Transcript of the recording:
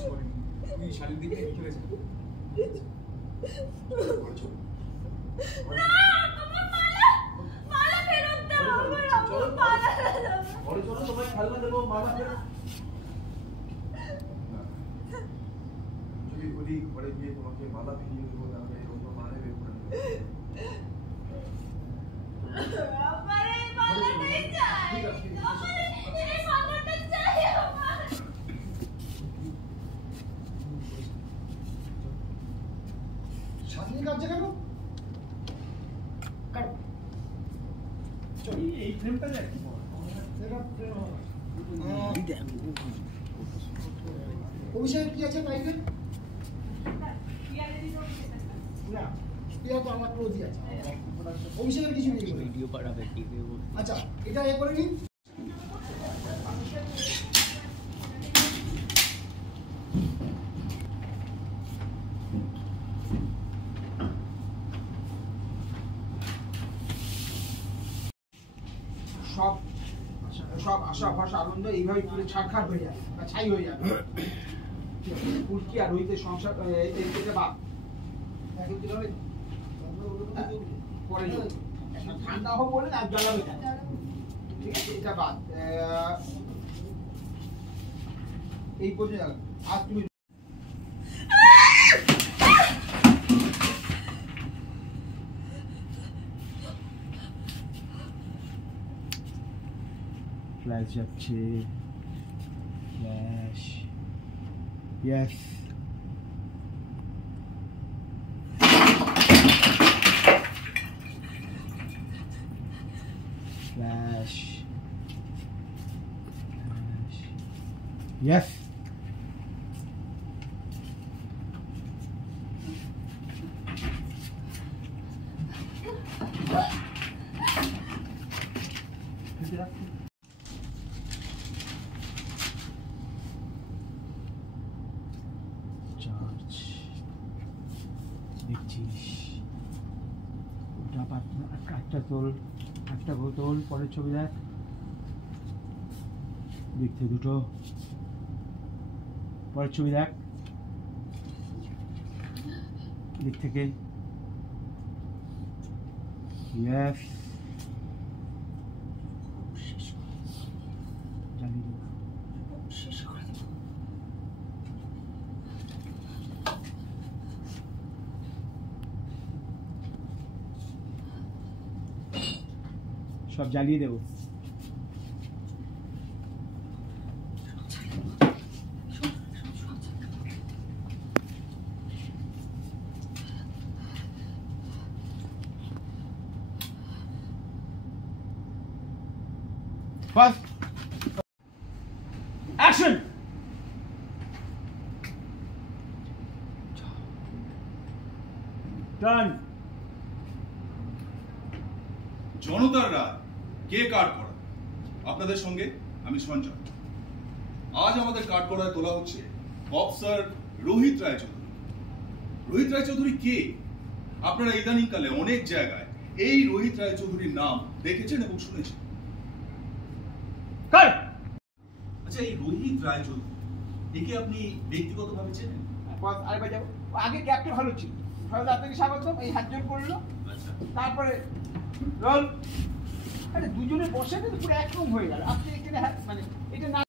কিচ্ছু করিনি। তুই শালির দিকে খেলেছিস। না আমার মালা ফেরত দাও। আমার মালা দাও। ঘরে চলো, তোমায় খেলনা দেবো, মালা ফেরত। যদি বলি ঘরে গিয়ে তোমাকে মালা ফিরিয়ে দেবো, তাহলে অন্য মানে বের করে দেবো। আমার এই মালাটাই চাই। আমার এই মালাটা চাই আমার। শালিনী কাঁদছে কেন? কারণ এই ফ্রেমটা দেখ কি বল, এটা ফ্রেম হবে। অভিষেক কি আছে বাইকে? না, স্পিয়ার তো আমার ক্লোজই আছে। অভিষেকের কিছু নেই, ভিডিও পাঠাবে টিভি। আচ্ছা, এটা এ করে নিন। সব সব আশা ভাষা আনন্দ এইভাবে পুরো ছাড়খাড় হয়ে যাবে বা ছাই হয়ে যাবে। ফুলকি আর রোহিতের সংসার এটা বাদ পরে ঠান্ডা হোক বলে আর জ্বালাবে, ঠিক আছে? এটা বাদ। এই পর্যন্ত আজ তুমি ফ্ল্যাশ যাচ্ছে, flash, yes, flash, yes, charge দেখছিস, ওটা একটা তোল, একটা বোতল, পরের ছবি দেখ, দেখতে দুটো, পরের ছবি দেখ, দিক থেকে, ইয়েস, জানি না সব জ্বালিয়ে দেবো। First, action! Done. জনতার রাত, কে কার্ড করা? আপনাদের সঙ্গে আমি সঞ্জয়। আজ আমাদের কার্ড করায় তোলা হচ্ছে বক্সার রোহিত রায়চৌধুরী। রোহিত রায়চৌধুরী কে? আপনারা ইদানিংকালে অনেক জায়গায় এই রোহিত রায়চৌধুরীর নাম দেখেছেন এবং শুনেছেন। আচ্ছা, এই রোহিত রায়চৌধুরী একে আপনি ব্যক্তিগতভাবে চেনেন? আরেকবার যাবো। আগে ক্যাপ্টেন ভালো ছিল, আপনাকে স্বাগতম, এই হাত জোর করলো, তারপরে রোল, আরে দুজনে বসে কিন্তু পুরো একরকম হয়ে গেল। আপনি এখানে মানে এটা না